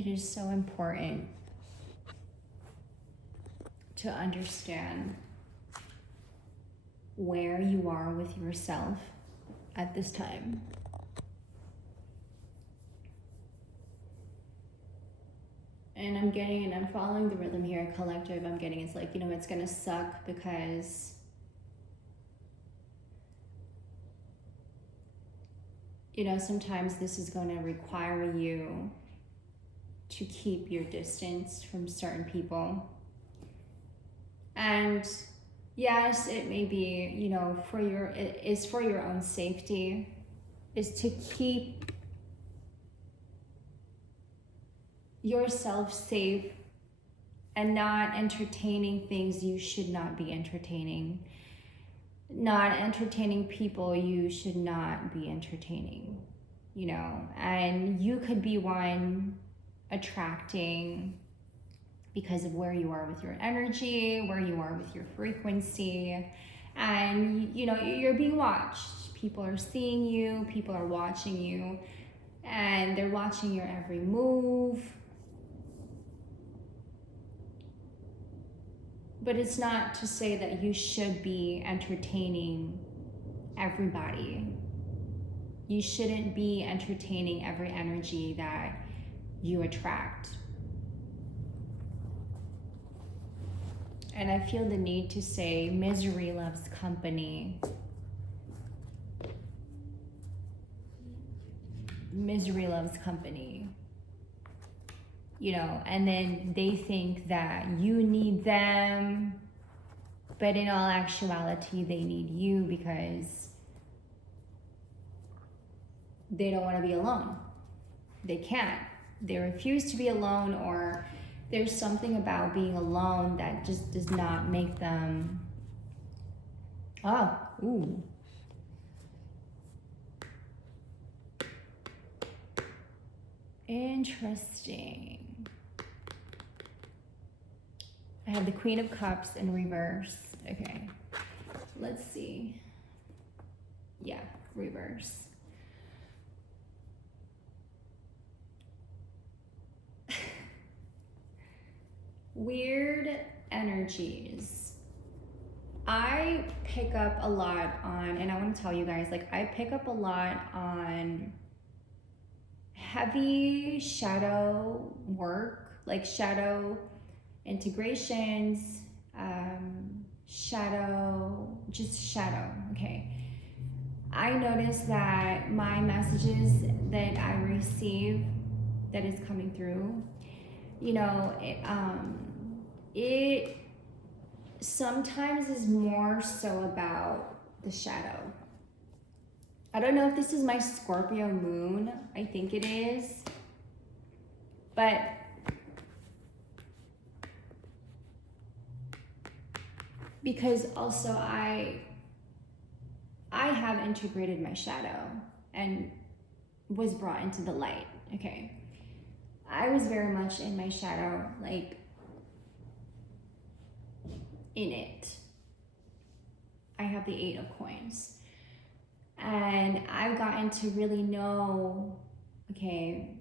it is so important to understand where you are with yourself at this time. And I'm following the rhythm here, collective. I'm getting, it's like, it's gonna suck because sometimes this is going to require you to keep your distance from certain people. And yes, it may be, it is for your own safety, is to keep yourself safe and not entertaining things you should not be entertaining. Not entertaining people you should not be entertaining, and you could be one attracting because of where you are with your energy, where you are with your frequency, and you're being watched. People are seeing you, people are watching you, and they're watching your every move. But it's not to say that you should be entertaining everybody. You shouldn't be entertaining every energy that you attract. And I feel the need to say misery loves company. Misery loves company. And then they think that you need them, but in all actuality, they need you because they don't want to be alone. They can't. They refuse to be alone, or there's something about being alone that just does not make them, interesting. I have the Queen of Cups in reverse. Okay, let's see. Yeah, reverse. Weird energies. I pick up a lot on, and I want to tell you guys, I pick up a lot on heavy shadow work, like shadow integrations, shadow, okay. I notice that my messages that I receive that is coming through, it sometimes is more so about the shadow. I don't know if this is my Scorpio moon. I think it is. But because also I have integrated my shadow and was brought into the light. Okay. I was very much in my shadow, in it. I have the 8 of coins. And I've gotten to really know, okay,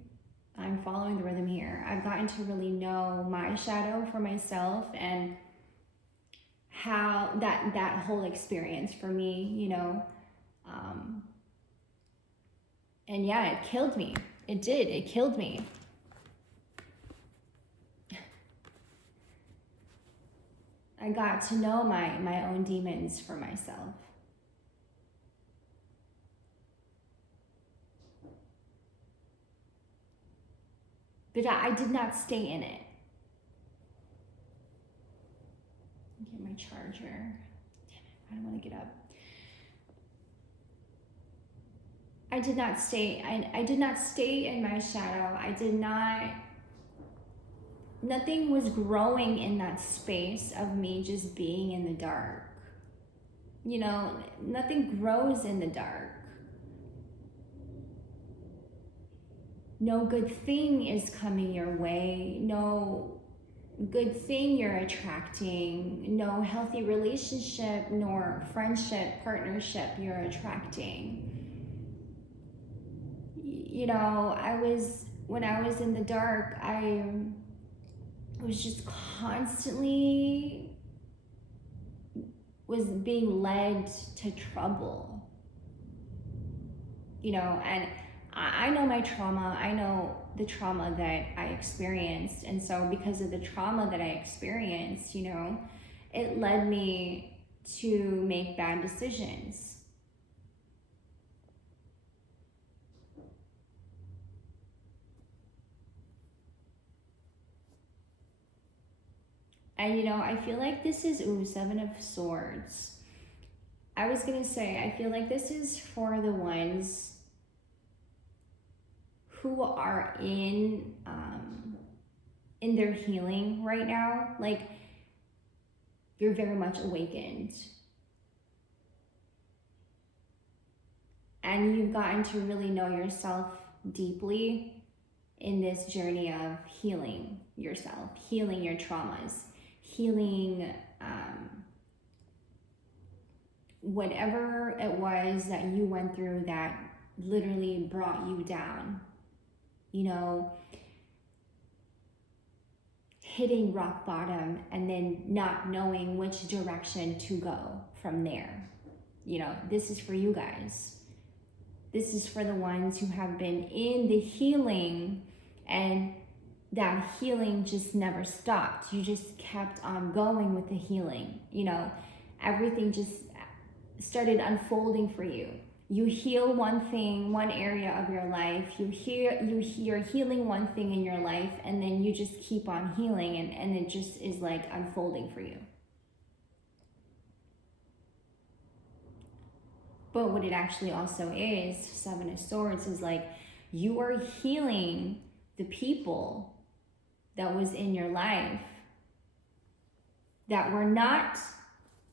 I'm following the rhythm here. I've gotten to really know my shadow for myself and how that whole experience for me, and yeah, it killed me. It did, it killed me. I got to know my own demons for myself. But I did not stay in it. Get my charger. Damn it, I don't want to get up. I did not stay in my shadow. Nothing was growing in that space of me just being in the dark. Nothing grows in the dark. No good thing is coming your way. No good thing you're attracting. No healthy relationship, nor friendship, partnership you're attracting. when I was in the dark, I was just constantly was being led to trouble, you know, and I know my trauma. I know the trauma that I experienced. And so because of the trauma that I experienced, you know, it led me to make bad decisions. And, you know, I feel like this is, Seven of Swords. I was going to say, I feel like this is for the ones who are in their healing right now. Like, you're very much awakened. And you've gotten to really know yourself deeply in this journey of healing yourself, healing your traumas, healing whatever it was that you went through that literally brought you down. You know, hitting rock bottom and then not knowing which direction to go from there. You know, this is for you guys. This is for the ones who have been in the healing, and that healing just never stopped. You just kept on going with the healing. You know, everything just started unfolding for you. You heal one thing, one area of your life. You're healing one thing in your life, and then you just keep on healing, and it just is like unfolding for you. But what it actually also is, Seven of Swords, is like you are healing the people that was in your life that were not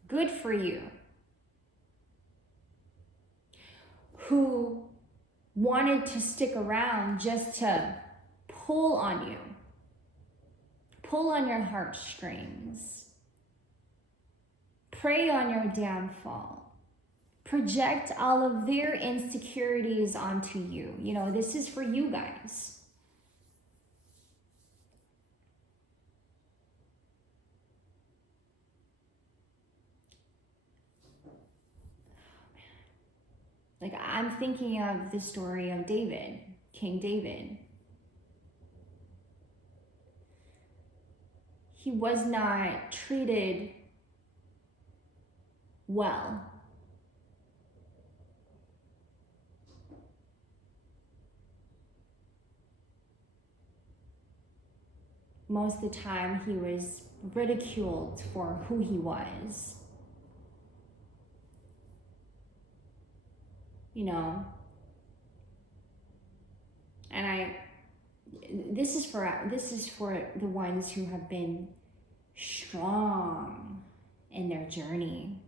good for you, who wanted to stick around just to pull on you, pull on your heartstrings, prey on your downfall, project all of their insecurities onto you. You know, this is for you guys. Like, I'm thinking of the story of David, King David. He was not treated well. Most of the time, he was ridiculed for who he was. You know, and this is for the ones who have been strong in their journey,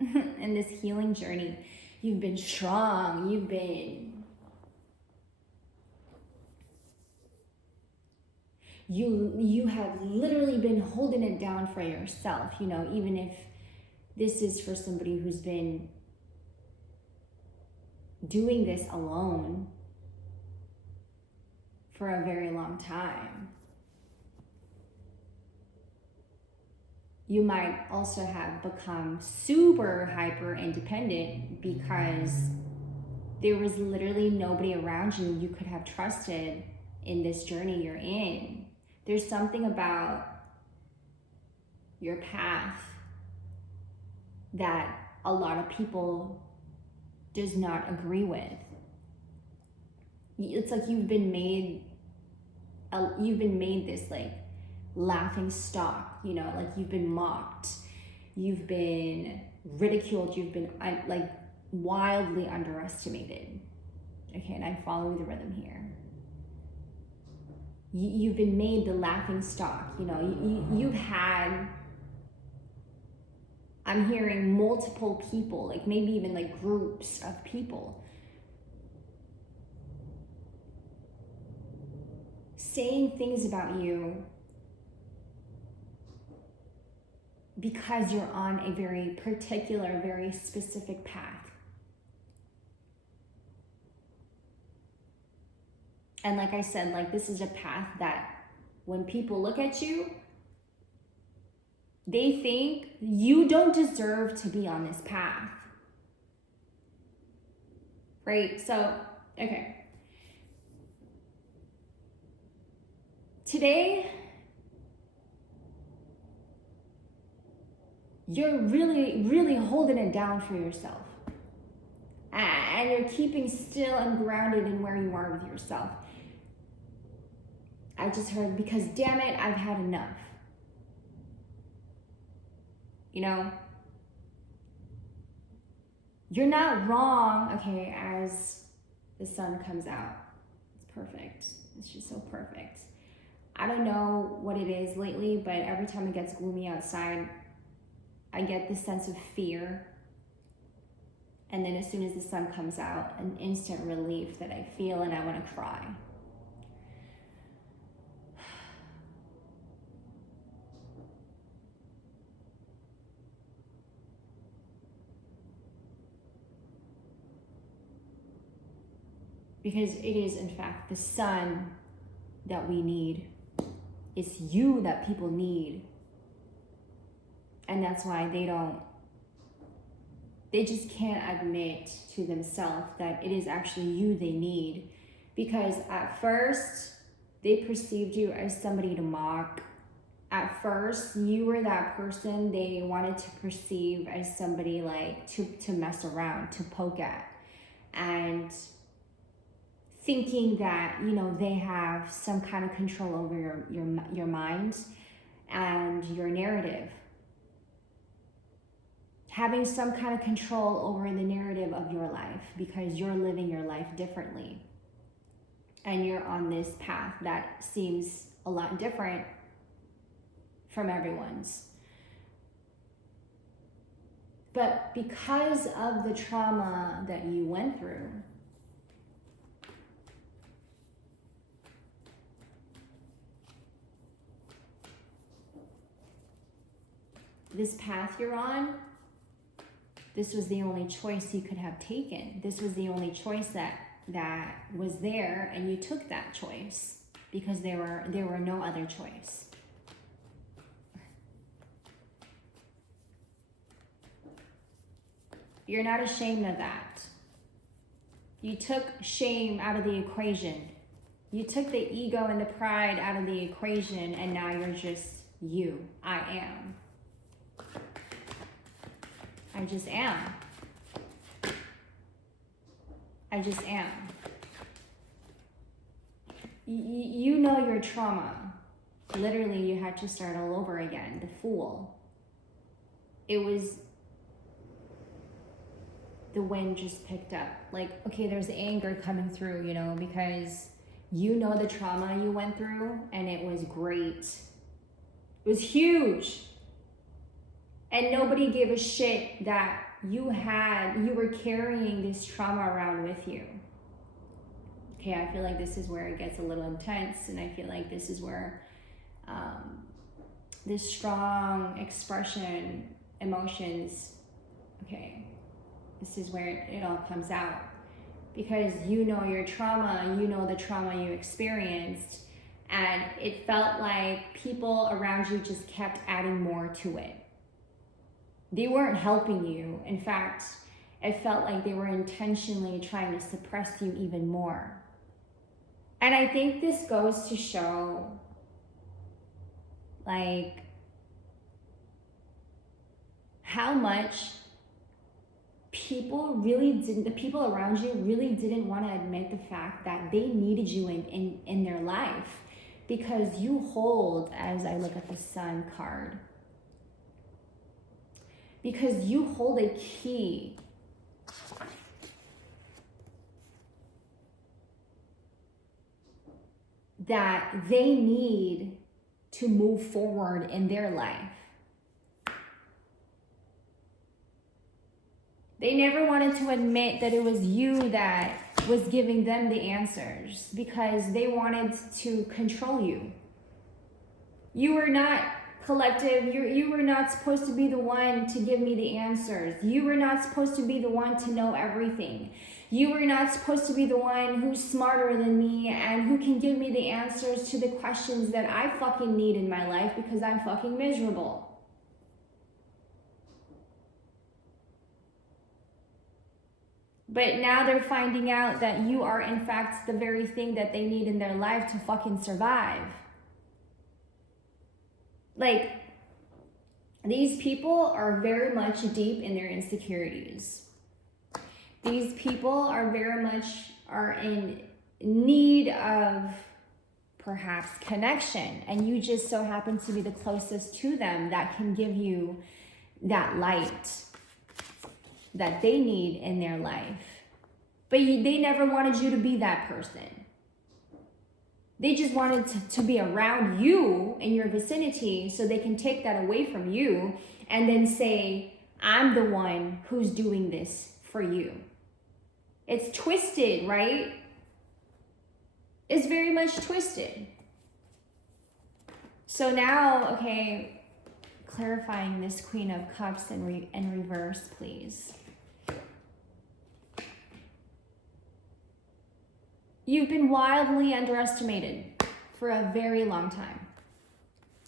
in this healing journey. You've been strong. You have literally been holding it down for yourself. You know, even if this is for somebody who's been doing this alone for a very long time. You might also have become super hyper independent because there was literally nobody around you could have trusted in this journey you're in. There's something about your path that a lot of people does not agree with. It's like you've been made this like laughing stock, you know, like you've been mocked, you've been ridiculed, you've been like wildly underestimated. Okay, and I'm following the rhythm here. You've been made the laughing stock, you know, you've had, I'm hearing multiple people, like maybe even like groups of people saying things about you because you're on a very particular, very specific path. And like I said, like this is a path that when people look at you, they think you don't deserve to be on this path. Right? So, okay. Today, you're really, really holding it down for yourself. And you're keeping still and grounded in where you are with yourself. I just heard, because damn it, I've had enough. You know? You're not wrong, okay, as the sun comes out. It's perfect. It's just so perfect. I don't know what it is lately, but every time it gets gloomy outside, I get this sense of fear. And then as soon as the sun comes out, an instant relief that I feel, and I want to cry. Because it is, in fact, the sun that we need. It's you that people need. And that's why they just can't admit to themselves that it is actually you they need. Because at first, they perceived you as somebody to mock. At first, you were that person they wanted to perceive as somebody like to mess around, to poke at. And thinking that, you know, they have some kind of control over your mind and your narrative. Having some kind of control over the narrative of your life because you're living your life differently. And you're on this path that seems a lot different from everyone's. But because of the trauma that you went through, this path you're on, this was the only choice you could have taken. This was the only choice that was there, and you took that choice because there were no other choice. You're not ashamed of that. You took shame out of the equation. You took the ego and the pride out of the equation, and now you're just you. I am. I just am. I just am. You know your trauma. Literally, you had to start all over again. The fool. It was the wind just picked up. Like, okay, there's anger coming through, you know, because you know the trauma you went through, and it was great. It was huge. And nobody gave a shit that you were carrying this trauma around with you. Okay, I feel like this is where it gets a little intense, and I feel like this is where this strong expression, emotions, okay, this is where it all comes out. Because you know your trauma, you know the trauma you experienced, and it felt like people around you just kept adding more to it. They weren't helping you. In fact, it felt like they were intentionally trying to suppress you even more. And I think this goes to show, like, how much the people around you really didn't want to admit the fact that they needed you in their life. Because you hold, as I look at the Sun card, because you hold a key that they need to move forward in their life. They never wanted to admit that it was you that was giving them the answers because they wanted to control you. You were not collective. You were not supposed to be the one to give me the answers. You were not supposed to be the one to know everything. You are not supposed to be the one who's smarter than me and who can give me the answers to the questions that I fucking need in my life because I'm fucking miserable. But now they're finding out that you are in fact the very thing that they need in their life to fucking survive. Like, these people are very much deep in their insecurities. These people are very much in need of perhaps connection, and you just so happen to be the closest to them that can give you that light that they need in their life. But they never wanted you to be that person. They just wanted to be around you in your vicinity so they can take that away from you and then say, I'm the one who's doing this for you. It's twisted, right? It's very much twisted. So now, okay, clarifying this Queen of Cups in reverse, please. You've been wildly underestimated for a very long time.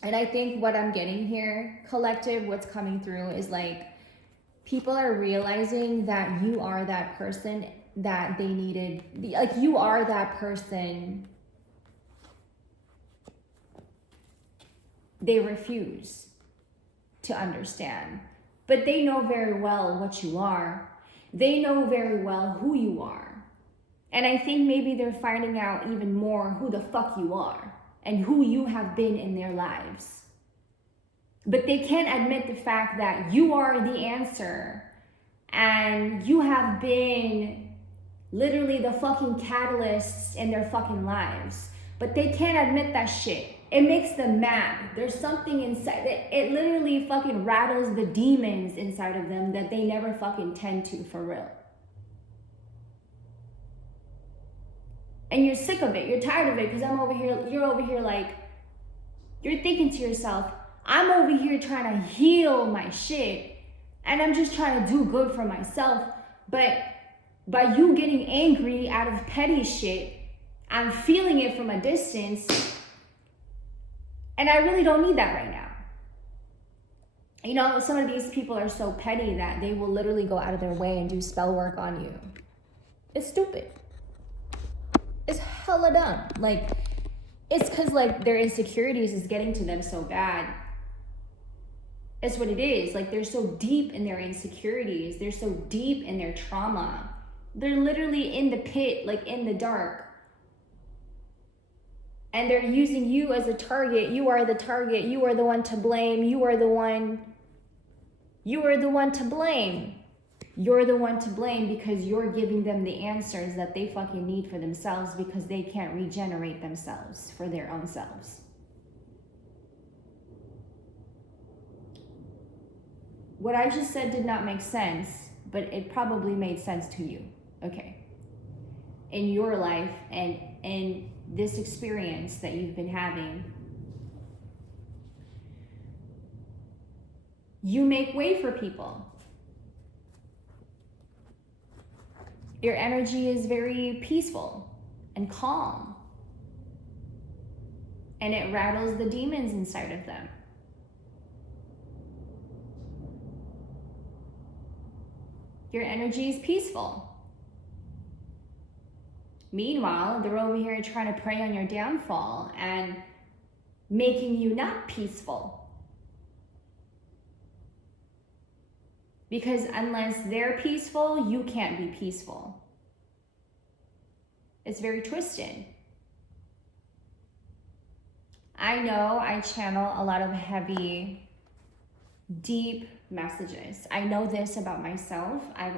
And I think what I'm getting here, collective, what's coming through is like, people are realizing that you are that person that they needed. Like, you are that person they refuse to understand. But they know very well what you are. They know very well who you are. And I think maybe they're finding out even more who the fuck you are and who you have been in their lives. But they can't admit the fact that you are the answer and you have been literally the fucking catalysts in their fucking lives. But they can't admit that shit. It makes them mad. There's something inside that it literally fucking rattles the demons inside of them that they never fucking tend to, for real. And you're sick of it. You're tired of it because I'm over here. You're over here like, you're thinking to yourself, I'm over here trying to heal my shit and I'm just trying to do good for myself. But by you getting angry out of petty shit, I'm feeling it from a distance. And I really don't need that right now. You know, some of these people are so petty that they will literally go out of their way and do spell work on you. It's stupid. It's hella dumb. Like, it's because like their insecurities is getting to them so bad. It's what it is. Like, they're so deep in their insecurities. They're so deep in their trauma. They're literally in the pit, like in the dark. And they're using you as a target. You are the target. You are the one to blame. You are the one to blame. You're the one to blame because you're giving them the answers that they fucking need for themselves because they can't regenerate themselves for their own selves. What I just said did not make sense, but it probably made sense to you. Okay. In your life and in this experience that you've been having, you make way for people. Your energy is very peaceful and calm. And it rattles the demons inside of them. Your energy is peaceful. Meanwhile, they're over here trying to prey on your downfall and making you not peaceful. Because unless they're peaceful, you can't be peaceful. It's very twisted. I know I channel a lot of heavy, deep messages. I know this about myself. I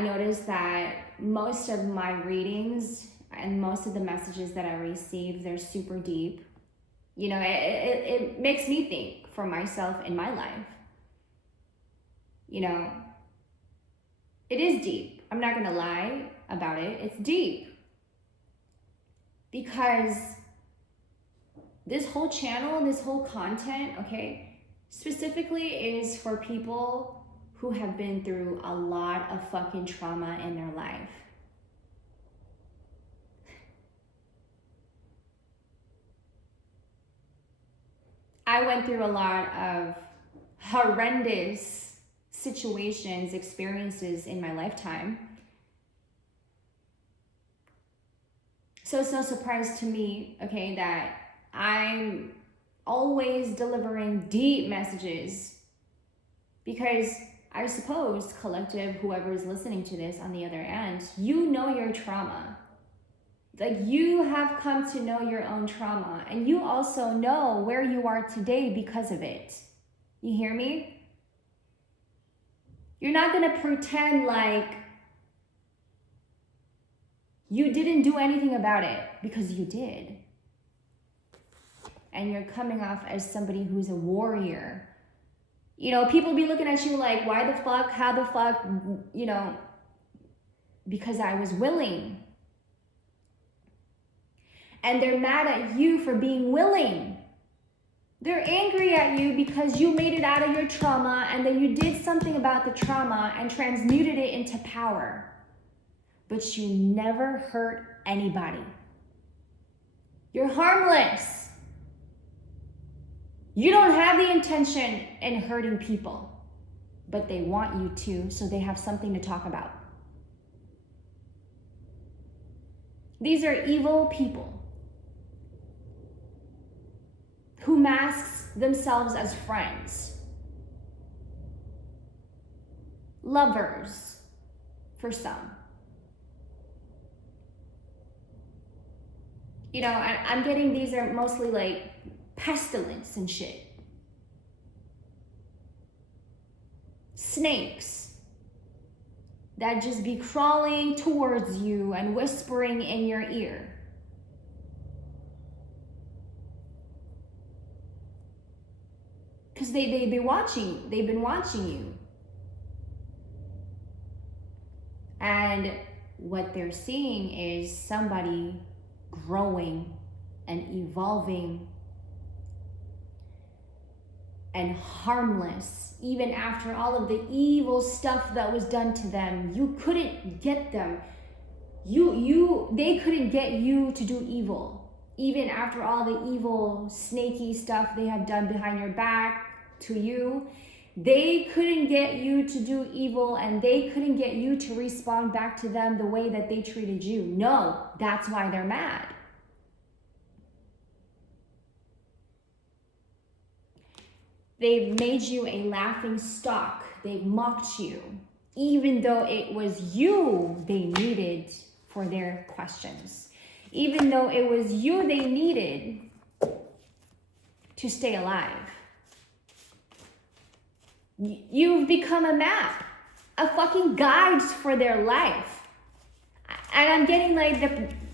noticed that most of my readings and most of the messages that I receive, they're super deep. You know, it makes me think for myself in my life. You know, it is deep. I'm not gonna lie about it. It's deep. Because this whole channel, this whole content, okay, specifically is for people who have been through a lot of fucking trauma in their life. I went through a lot of horrendous situations, experiences in my lifetime. So it's no surprise to me, okay, that I'm always delivering deep messages, because I suppose collective, whoever is listening to this on the other end, you know your trauma. Like, you have come to know your own trauma, and you also know where you are today because of it. You hear me? You're not gonna pretend like you didn't do anything about it, because you did. And you're coming off as somebody who's a warrior. You know, people be looking at you like, why the fuck, how the fuck, you know, because I was willing. And they're mad at you for being willing. They're angry at you because you made it out of your trauma, and then you did something about the trauma and transmuted it into power. But you never hurt anybody. You're harmless. You don't have the intention in hurting people, but they want you to, so they have something to talk about. These are evil people who masks themselves as friends, lovers for some. You know, I'm getting these are mostly like pestilence and shit. Snakes that just be crawling towards you and whispering in your ear. Because they've been watching you. And what they're seeing is somebody growing and evolving and harmless. Even after all of the evil stuff that was done to them, you couldn't get them. They couldn't get you to do evil. Even after all the evil, snaky stuff they have done behind your back to you, they couldn't get you to do evil, and they couldn't get you to respond back to them the way that they treated you. No, that's why they're mad. They've made you a laughing stock. They've mocked you, even though it was you they needed for their questions. Even though it was you they needed to stay alive. You've become a map, a fucking guides for their life. And I'm getting like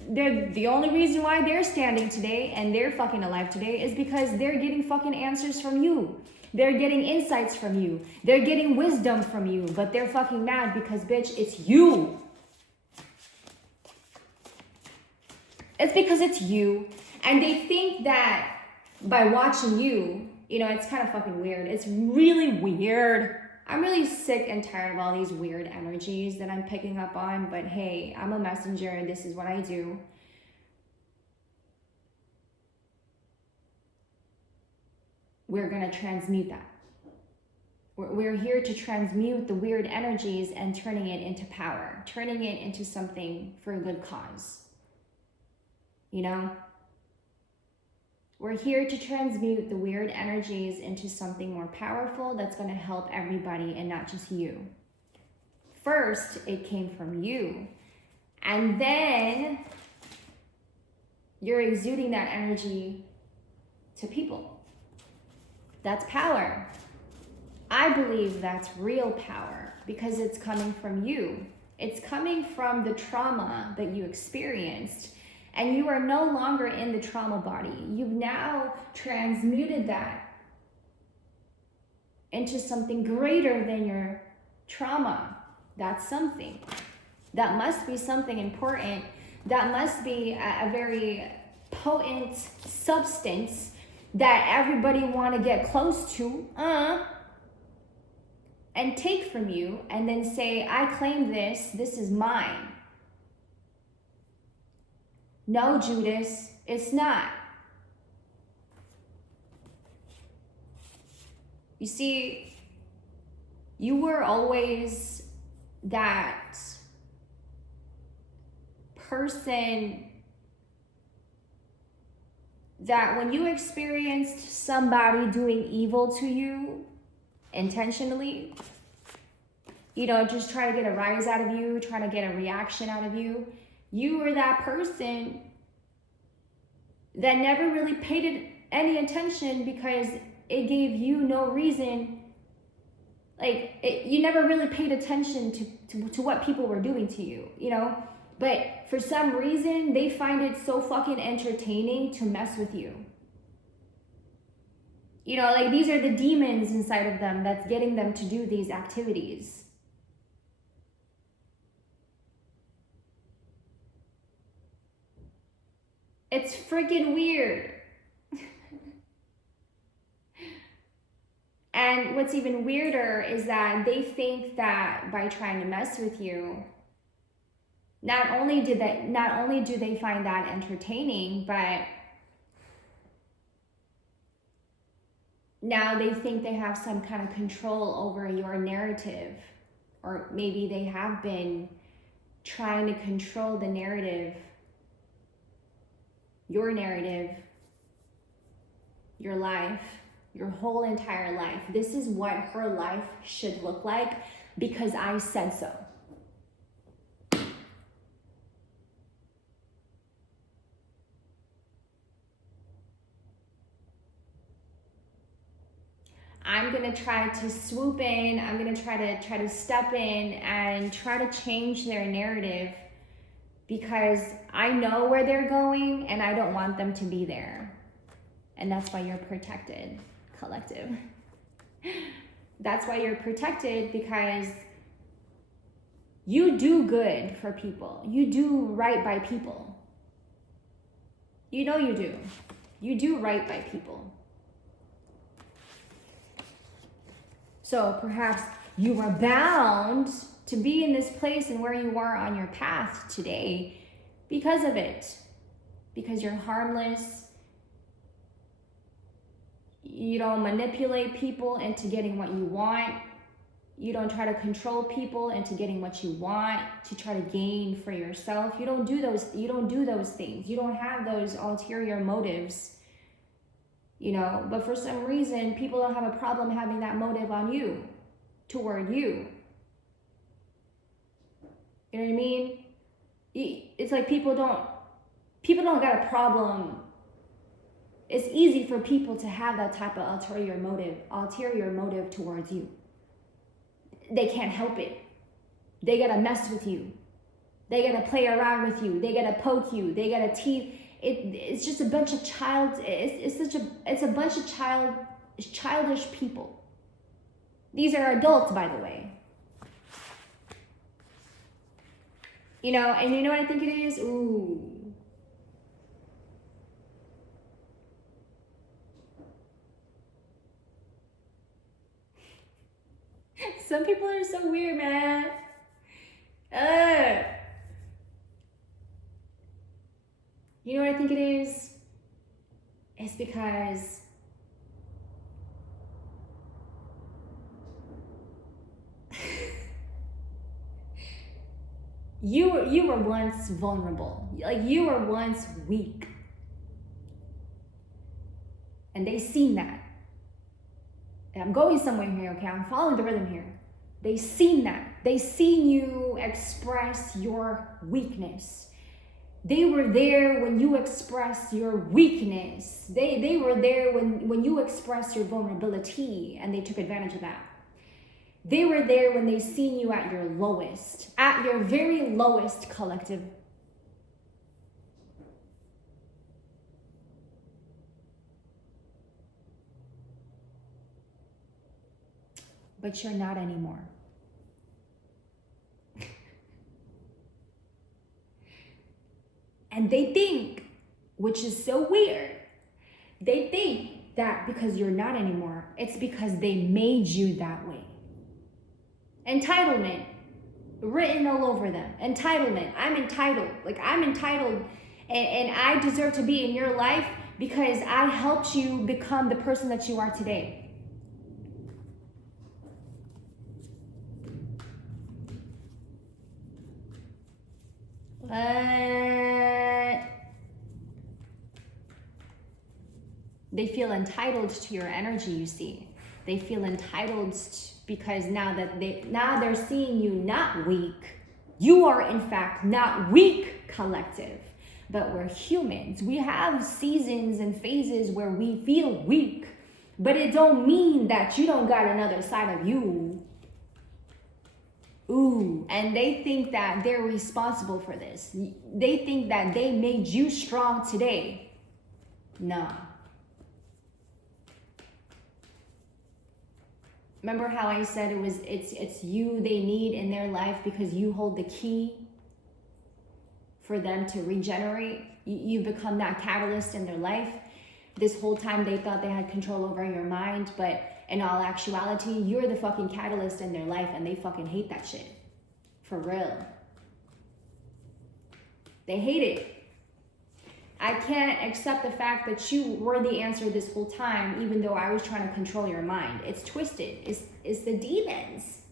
the only reason why they're standing today and they're fucking alive today is because they're getting fucking answers from you. They're getting insights from you. They're getting wisdom from you, but they're fucking mad because, bitch, it's you. It's because it's you. And they think that by watching you, you know, it's kind of fucking weird. It's really weird. I'm really sick and tired of all these weird energies that I'm picking up on, but hey, I'm a messenger and this is what I do. We're gonna transmute that. We're here to transmute the weird energies and turning it into power, turning it into something for a good cause. You know? We're here to transmute the weird energies into something more powerful that's going to help everybody and not just you. First, it came from you. And then you're exuding that energy to people. That's power. I believe that's real power because it's coming from you. It's coming from the trauma that you experienced. And you are no longer in the trauma body. You've now transmuted that into something greater than your trauma. That's something. That must be something important. That must be a very potent substance that everybody want to get close to. and take from you and then say, I claim this is mine. No, Judas, it's not. You see, you were always that person that when you experienced somebody doing evil to you intentionally, just try to get a rise out of you, trying to get a reaction out of you, you were that person that never really paid it any attention because it gave you no reason. You never really paid attention to what people were doing to you, But for some reason, they find it so fucking entertaining to mess with you. These are the demons inside of them that's getting them to do these activities. It's freaking weird. And what's even weirder is that they think that by trying to mess with you, not only do they find that entertaining, but now they think they have some kind of control over your narrative, or maybe they have been trying to control the narrative, your life, your whole entire life. This is what her life should look like because I said so. I'm going to try to swoop in. I'm going to try to step in and try to change their narrative because I know where they're going and I don't want them to be there. And that's why you're protected, collective. That's why you're protected, because you do good for people. You do right by people. You know you do. You do right by people. So perhaps you are bound to be in this place and where you are on your path today because of it. Because you're harmless. You don't manipulate people into getting what you want. You don't try to control people into getting what you want to try to gain for yourself. You don't do those things. You don't have those ulterior motives. But for some reason, people don't have a problem having that motive on you, toward you. You know what I mean? It's like people don't got a problem. It's easy for people to have that type of ulterior motive towards you. They can't help it. They gotta mess with you. They gotta play around with you. They gotta poke you. They gotta tease. It's just a bunch of it's a bunch of childish people. These are adults, by the way. And you know what I think it is? Ooh. Some people are so weird, man. You know what I think it is? It's because you were once vulnerable. You were once weak. And they seen that. And I'm going somewhere here, okay? I'm following the rhythm here. They seen that. They seen you express your weakness. They were there when you expressed your weakness. They were there when you expressed your vulnerability, and they took advantage of that. They were there when they seen you at your lowest, at your very lowest, collective. But you're not anymore. And they think, which is so weird, they think that because you're not anymore, it's because they made you that way. Entitlement written all over them. Entitlement. I'm entitled. Like, I'm entitled, and I deserve to be in your life because I helped you become the person that you are today. What? They feel entitled to your energy, you see. They feel entitled because now they're seeing you not weak. You are in fact not weak, collective. But we're humans. We have seasons and phases where we feel weak. But it don't mean that you don't got another side of you. Ooh, and they think that they're responsible for this. They think that they made you strong today. Nah. Remember how I said it's you they need in their life because you hold the key for them to regenerate. You become that catalyst in their life. This whole time they thought they had control over your mind, but in all actuality, you're the fucking catalyst in their life, and they fucking hate that shit. For real. They hate it. I can't accept the fact that you were the answer this whole time, even though I was trying to control your mind. It's twisted. It's the demons.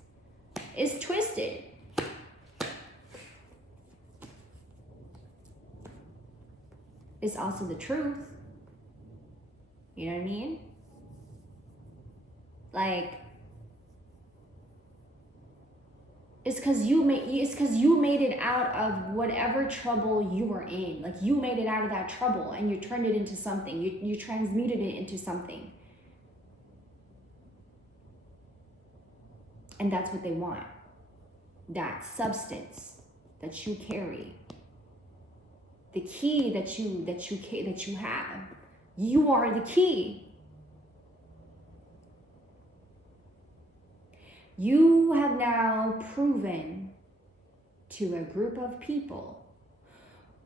It's twisted. It's also the truth. You know what I mean? Like, it's because you made it out of whatever trouble you were in. Like, you made it out of that trouble and you turned it into something. You transmuted it into something. And that's what they want. That substance that you carry. The key that you have. You are the key. You have now proven to a group of people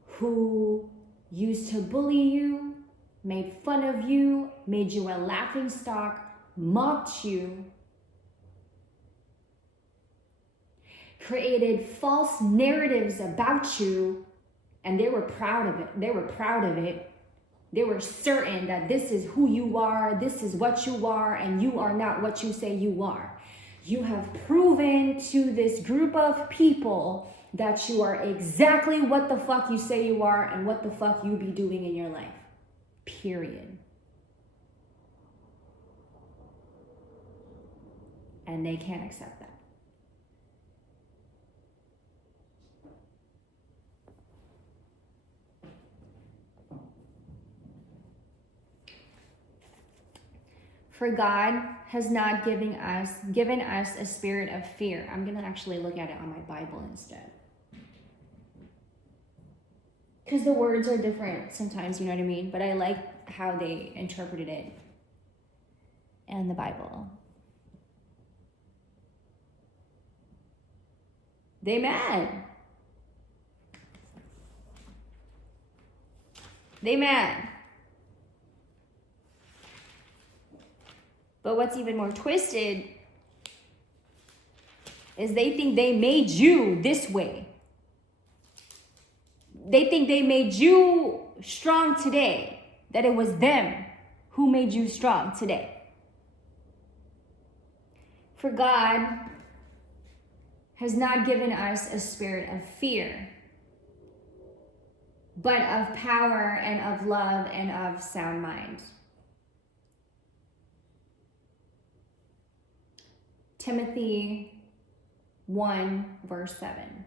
who used to bully you, made fun of you, made you a laughingstock, mocked you, created false narratives about you, and they were proud of it. They were proud of it. They were certain that this is who you are, this is what you are, and you are not what you say you are. You have proven to this group of people that you are exactly what the fuck you say you are and what the fuck you be doing in your life. Period. And they can't accept that. For God has not given us a spirit of fear. I'm going to actually look at it on my Bible instead. Because the words are different sometimes, you know what I mean? But I like how they interpreted it in the Bible. They mad. They mad. But what's even more twisted is they think they made you this way. They think they made you strong today, that it was them who made you strong today. For God has not given us a spirit of fear, but of power and of love and of sound mind. Timothy 1 verse 7.